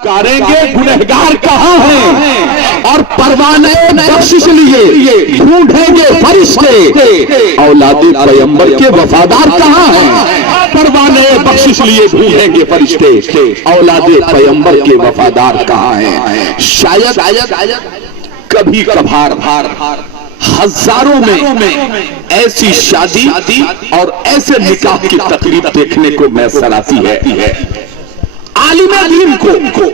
کریں گے گنہگار کہاں ہیں اور پروانے بخشش لیے ڈھونڈیں گے فرشتے، اولاد پیغمبر کے وفادار کہاں ہیں؟ پروانے بخشش لیے ڈھونڈیں گے فرشتے، اولاد پیغمبر کے وفادار کہاں ہیں؟ شاید کبھی کبھار ہزاروں میں ایسی شادی اور ایسے نکاح کی تقریب دیکھنے کو میسر آتی ہے، عالم دین کو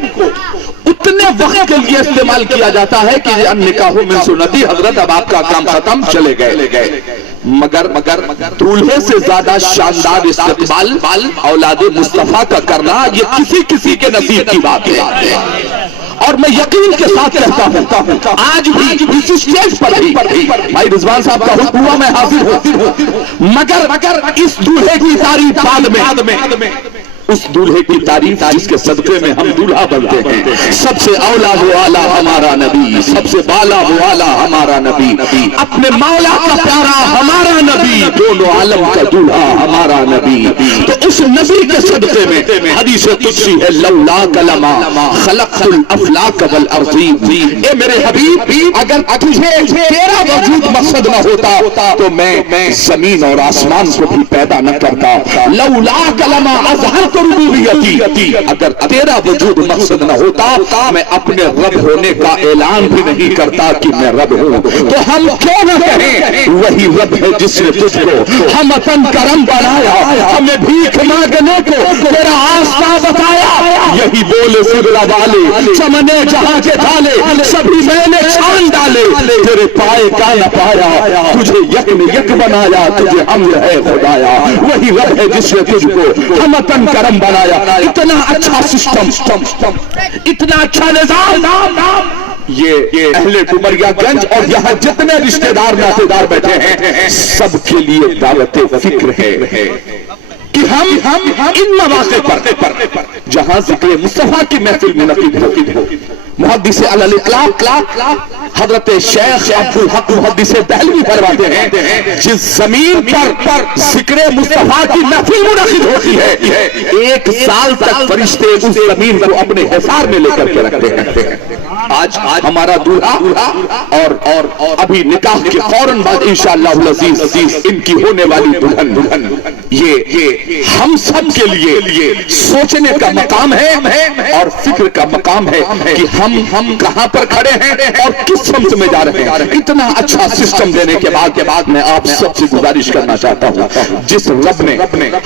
اتنے وقت کے لیے استعمال کیا جاتا ہے کہ یہ نکاحوں میں سنتی حضرت اب آپ کا کام ختم چلے گئے، مگر دولہے سے زیادہ شاندار استقبال اولاد مصطفیٰ کا کرنا یہ کسی کے نصیب کی بات ہے۔ اور میں یقین کے ساتھ کہتا ہوں آج بھی اس اسٹیج پر بھی بھائی رضوان صاحب کا حکم ہوا میں حاضر ہوں، مگر اس دولہے کی تعریف بعد میں اس دولہے کی تعریف جس کے صدقے میں ہم دولہا بنتے ہیں، سب سے اولا و اعلیٰ ہمارا نبی، سب سے بالا و اعلیٰ ہمارا نبی، اپنے مولا کا پیارا ہمارا نبی، دونوں عالم کا دولہا ہمارا نبی۔ تو اس نبی کے صدقے میں حدیث قدسی ہے لولاک لما خلقت الافلاک والارضین، اے میرے حبیب اگر تجھے تیرا وجود مقصد نہ ہوتا تو میں زمین اور آسمان کو بھی پیدا نہ کرتا، لولاک لما اظہرت ربوبیتی، اگر تیرا وجود مقصد نہ ہوتا میں اپنے رب ہونے کا اعلان بھی نہیں کرتا کہ میں رب ہوں۔ تو ہم کیوں نہ کہیں وہی رب ہے جس نے تجھ کو ہمتن کرم بنایا، ہمیں بھیک مانگنے کو تیرا آستا بتایا، یہی بولے سدرا والے چمنے جہاں کے ڈالے سبھی میں نے چھان ڈالے، تیرے پائے کا نہ پایا، تجھے یک نے یک بنایا، تجھے حمد ہے خدایا، وہی رب ہے جس نے تجھ کو ہمتن کرم بنایا۔ اتنا اچھا سسٹم، اتنا اچھا نظام، یہ اہل ڈومریا گنج اور یہاں جتنے رشتہ دار ناطے دار بیٹھے ہیں سب کے لیے دعوت فکر ہے کہ ہم ان مواقع پر جہاں ذکر مصطفیٰ کی محفل منعقد ہو، محدث علی الاطلاق حضرت شیخ عبدالحق محدث دہلوی فرماتے ہیں جس زمین پر ذکر مصطفیٰ کی محفل منعقد ہوتی ہے 1 سال تک فرشتے اس زمین کو اپنے حصار میں لے کر کے رکھتے ہیں۔ آج ہمارا دولہا اور ابھی نکاح کے فوراً بعد انشاءاللہ العزیز ان کی ہونے والی دلہن، یہ ہم سب کے لیے سوچنے کا مقام ہے اور فکر کا مقام ہے کہ ہم کہاں پر کھڑے ہیں اور کس سمت میں جا رہے ہیں۔ اتنا اچھا سسٹم دینے کے بعد میں آپ سب سے گزارش کرنا چاہتا ہوں جس رب نے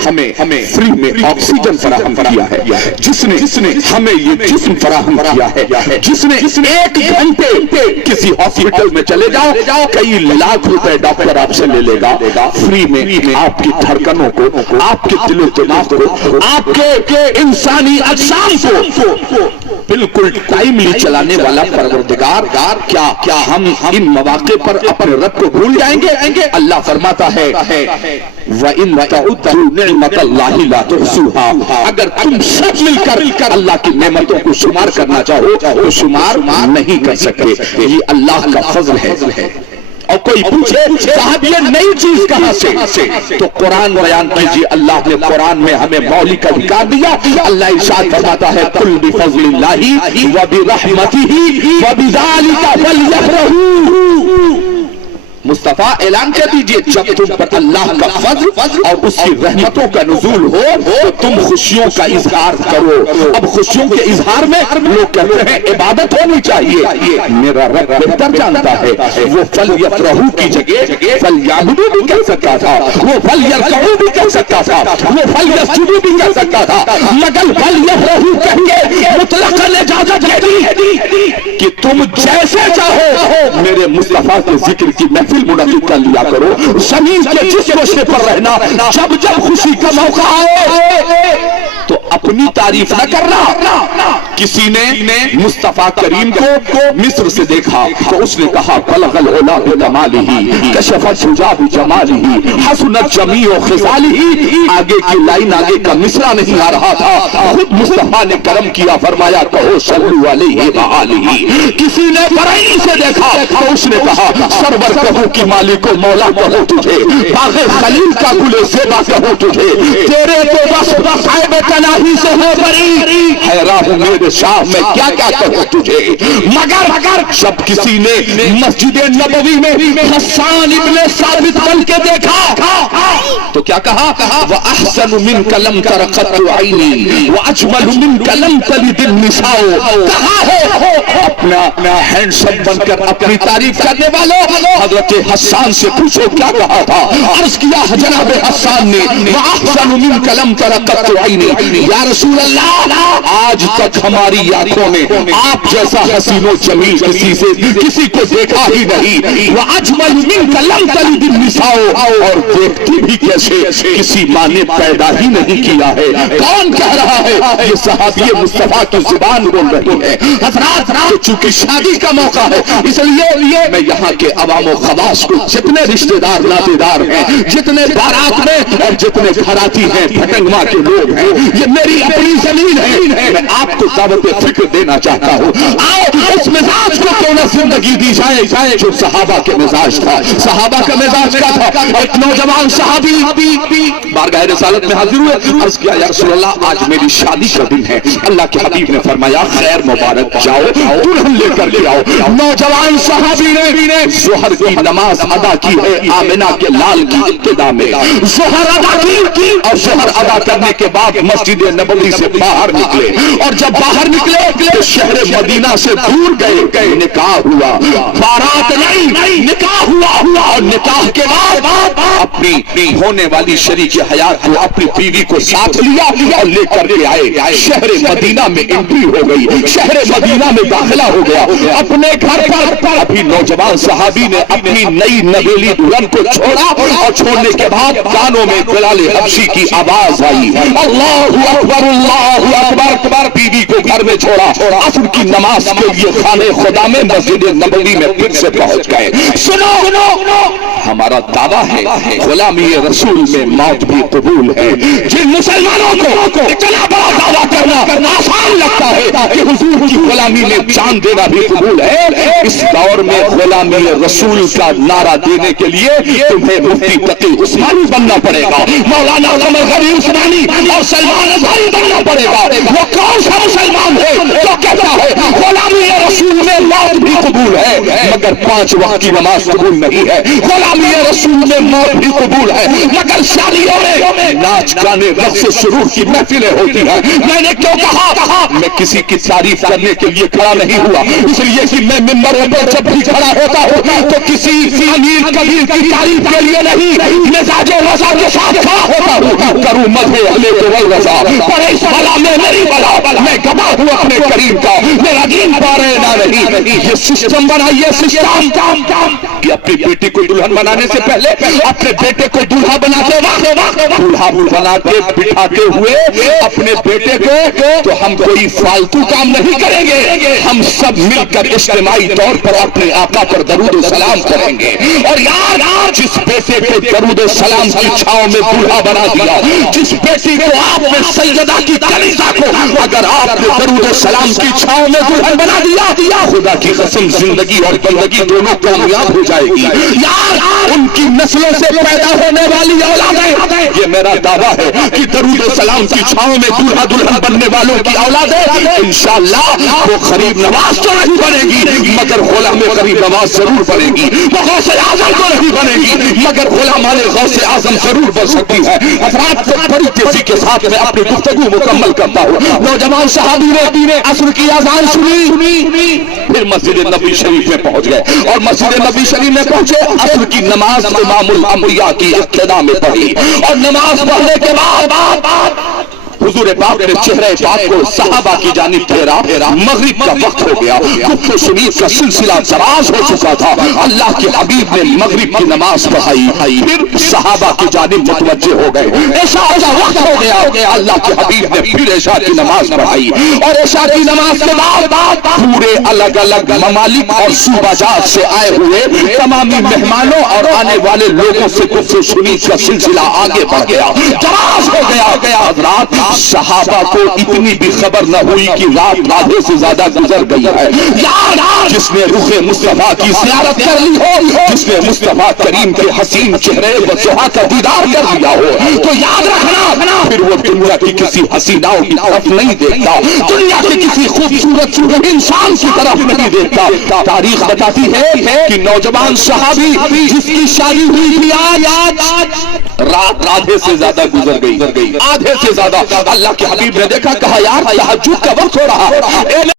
ہمیں فری میں آکسیجن فراہم کیا ہے، جس نے ہمیں یہ جسم فراہم کیا ہے، جس نے 1 گھنٹے کسی ہاسپٹل میں چلے جاؤ کئی لاکھ روپے ڈاکٹر آپ سے لے لے گا، فری میں آپ کی دھڑکنوں کو، آپ کے دل و دماغ کو، آپ کے انسانی اجسام کو بالکل ٹائملی چلانے والا پروردگار، کیا ہم ان مواقع پر اپنے رب کو بھول جائیں گے؟ اللہ فرماتا ہے وَإِن تَعُدُّوا نِعْمَةَ اللَّهِ لَا تُحْصُوهَا، اگر تم سب مل کر اللہ کی نعمتوں کو شمار کرنا چاہو تو شمار نہیں کر سکتے، یہ اللہ کا فضل ہے۔ اور کوئی پوچھے صاحب یہ نئی چیز کہاں سے، تو قرآن بیان کیجئے، اللہ نے قرآن میں ہمیں مولک ادھکار دیا، اللہ ارشاد فرماتا ہے قُلْ بِفَضْلِ اللَّهِ وَبِرَحْمَتِهِ وَبِذَلِكَ فَلْيَفْرَحُوا۔ مصطفیٰ اعلان کر دیجئے جب تم پر اللہ کا فضل اور اس کی رحمتوں کا نزول ہو تو تم خوشیوں کا اظہار کرو۔ اب خوشیوں کے اظہار میں لوگ کہتے ہیں عبادت ہونی چاہیے، میرا رب بہتر جانتا ہے، وہ فَلْيَفْرَحُوا کی جگہ فَلْيَعْبُدُوا بھی کہہ سکتا تھا، وہ فَلْيَرْكَعُوا بھی کہہ سکتا تھا، وہ فَلْيَسْجُدُوا بھی کہہ سکتا تھا، مگر فَلْيَفْرَحُوا کہہ کے مطلقاً اجازت دے دی کہ تم جیسے چاہو میرے مصطفیٰ کے ذکر کی محفل منعقد کر لیا کرو، زمین کے جس گوشے پر رہنا، جب خوشی کا موقع آئے تو اپنی تعریف نہ کرنا۔ کسی نے مصطفیٰ کریم کو مصر سے دیکھا تو اس نے کہا بلغ العلا بکمالہ کشف الشجاع بجمالہ حسنت جمیع خصالہ، آگے کی لائن آگے کا مصرع نہیں آ رہا تھا، خود مصطفیٰ نے کرم کیا، فرمایا کہو صلو علیہ وآلہ۔ کسی نے برعی سے دیکھا تو اس نے کہا سرور کہو کہ مالک و مولا کہو تجھے، باغ خلیل کا گل زیبا کہو تجھے، تیرے تو بس صاحب تناہی سے ہو بری، ہے راہ میرے میرے شاہ میں کیا کیا کہوں تجھے، مگر جب کسی نے مسجد نبوی میں حسان ابن ثابت بن کے دیکھا تو کیا کہا، وَأَحْسَنُ مِنْكَ لَمْ تَرَ قَطُّ عَيْنِي وَأَجْمَلُ مِنْكَ لَمْ تَلِدِ النِّسَاءُ۔ کہا ہے اپنا ہینڈسم بن کر اپنی تعریف کرنے والوں، حضرت حسان سے پوچھو کیا کہا تھا۔ عرض کیا جناب حسان نے، وَأَحْسَنُ مِنْكَ لَمْ تَرَ قَطُّ عَيْنِي، یا رسول اللہ آج تک ہماری آنکھوں نے آپ جیسا حسین و جمیل کسی کو دیکھا ہی نہیں، وَأَجْمَلُ مِنْكَ لَمْ تَلِدِ النِّسَاءُ، اور دیکھتی بھی کیسے کسی ماں نے پیدا ہی نہیں کیا ہے۔ کون کہہ رہا ہے؟ یہ صحابی مصطفیٰ کی زبان بول رہی ہے۔ حضرات چونکہ شادی کا موقع ہے اس لیے میں یہاں کے عوام و خواص کو، جتنے رشتہ دار ناطے دار ہیں، جتنے بارات میں اور جتنے گھراتی ہیں پھٹنگوا کے لوگ ہیں، یہ میری اپنی زمین ہے، میں آپ کو دعوت فکر دینا چاہتا ہوں۔ آؤ اس مزاج کو کیوں نہ زندگی دی جائے جو صحابہ کے مزاج تھا۔ صحابہ کا مزاج کیا تھا؟ ایک نوجوان صحابی بارگاہ رسالت میں حاضر ہوئے، عرض کیا یا رسول اللہ آج میری شادی کا دن ہے۔ اللہ کے حبیب نے فرمایا خیر مبارک، جاؤ دلہن لے کر کے آؤ۔ نوجوان صحابی نے ظہر کی نماز ادا کی ہے آمنہ کے لال کی ابتدا میں، ظہر ادا کی اور ظہر ادا کرنے کے بعد مسجد نبوی سے باہر نکلے، اور جب باہر نکلے تو شہر مدینہ سے دور گئے، نکاح ہوا، بارات نہیں نکاح ہوا، اور نکاح کے بعد اپنی ہونے والی شریک حیات کو، اپنی بیوی کو ساتھ لیا اور لے کر کے آئے۔ شہر مدینہ میں انٹری ہو گئی، شہر مدینہ میں داخلہ ہو گیا۔ اپنے گھر پر ابھی نوجوان صحابی نے اپنی نئی نویلی دلہن کو چھوڑا، اور چھوڑنے کے بعد کانوں میں بلال حبشی کی آواز آئی، اللہ اکبر اللہ اکبر۔ بیوی کو گھر میں چھوڑا، عصر کی نماز کے لیے خانے خدا میں مسجد نبوی میں پھر سے پہنچ گئے۔ سنو ہمارا دعویٰ ہے غلامی رسول میں موت بھی قبول ہے۔ جن مسلمانوں کو اتنا بڑا دعویٰ کرنا آسان لگتا ہے کہ حضور کی غلامی میں جان دینا بھی قبول ہے، اس دور میں غلامی رسول کا نعرہ دینے کے لیے تمہیں مفتی تقی عثمانی بننا پڑے گا، مولانا قمر غنی عثمانی اور سلمان اظہری بننا پڑے گا۔ وہ کون سا مسلمان ہے جو کہتا ہے غلامی رسول میں موت بھی قبول ہے مگر 5 وقت کی نماز قبول نہیں ہے، غلامی رسول میں موت بھی قبول ہے مگر شادیوں میں ناچ گانے رقص سرور کی محفلیں ہوتی ہیں۔ میں نے کیوں کہا میں کسی کی تعریف کرنے کے لیے کھڑا نہیں ہوا، اس لیے کہ میں ممبروں پر جب بھی کھڑا ہوتا ہوں تو کسی امیر کبیر کی تعریف کے لیے نہیں، مزاج رضا کے ساتھ کھڑا ہوتا ہوں، کروں مدح اہل والرضا، پڑے اس بلا میں میری بلا، میں گواہ ہوں اپنے کریم کا، میرا دین پارے نہ نہیں۔ یہ سسٹم بنائیے، سسٹم کہ اپنی بیٹی کو دلہن بنانے سے پہلے اپنے بیٹے کو دلہا بناتے دلہا بنا کے بٹھاتے ہوئے اپنے بیٹے کو، تو ہم کوئی فالتو کام نہیں کریں گے، ہم سب مل کر اجتماعی طور پر اپنے آقا پر درود و سلام کریں گے۔ اور یار جس بیٹے کو درود و سلام کی چھاؤں میں دلہا بنا دیا، جس بیٹی کو آپ نے سیدہ کی کلیزہ کو اگر آپ نے درود و سلام کی چھاؤں میں دلہن بنا دیا، خدا کی قسم زندگی اور بندگی دونوں کامیاب ہو جائے گی۔ یار ان کی نسلوں سے پیدا ہونے والی اولادیں، یہ میرا دعویٰ ہے کہ درود و سلام کی چھاؤں میں دلہا دلہن بننے والوں کی اولادیں انشاءاللہ وہ غریب نواز تو نہیں بنے گی مگر غلام غریب نواز ضرور بنے گی، وہ غوث اعظم تو نہیں بنے گی مگر غلامان غوث اعظم ضرور بن سکتی ہے۔ حضرات کو بڑی تیزی کے ساتھ میں اپنی گفتگو مکمل کرتا ہوں۔ نوجوان صحابی نے عصر کی اذان سنی، پھر مسجد نبی شریف میں پہنچ گئے، اور مسجد نبی شریف میں پہنچے، عصر کی نماز امام الانبیاء کی ابتدا میں پڑھی، اور نماز پڑھنے کے بعد حضور پاک نے چہرہ پاک کو صحابہ کی جانب پھیرا، مغرب کا وقت ہو گیا، کفر شریف کا سلسلہ دراز ہو چکا تھا، اللہ کے حبیب نے مغرب کی نماز پڑھائی، پھر صحابہ کی جانب متوجہ ہو گئے، عشاء کا وقت ہو گیا، اللہ کے حبیب نے پھر عشاء کی نماز پڑھائی، اور عشاء کی نماز کے بعد پورے الگ الگ ممالک اور صوبہ جات سے آئے ہوئے تمامی مہمانوں اور آنے والے لوگوں سے کفر شریف کا سلسلہ آگے بڑھ گیا، دراز ہو گیا۔ حضرات صحابہ کو اتنی بھی خبر نہ ہوئی کہ رات آدھے سے زیادہ گزر گئی ہے. یار جس نے رخ مصطفیٰ کی زیارت کر لی ہو, جس نے مصطفیٰ کریم کے حسین چہرے وضحا کا دیدار کر لیا ہو, تو یاد رکھنا پھر وہ دنیا کی کسی حسیناؤں کی طرف نہیں دیکھتا, دنیا کے کسی خوبصورت انسان کی طرف نہیں دیکھتا. تاریخ بتاتی ہے کہ نوجوان صحابی جس کی شادی ہوئی تھی آج رات آدھے سے زیادہ گزر گئی, آدھے سے زیادہ. اللہ کے حبیب نے دیکھا, کہا یار تہجد کا وقت ہو رہا.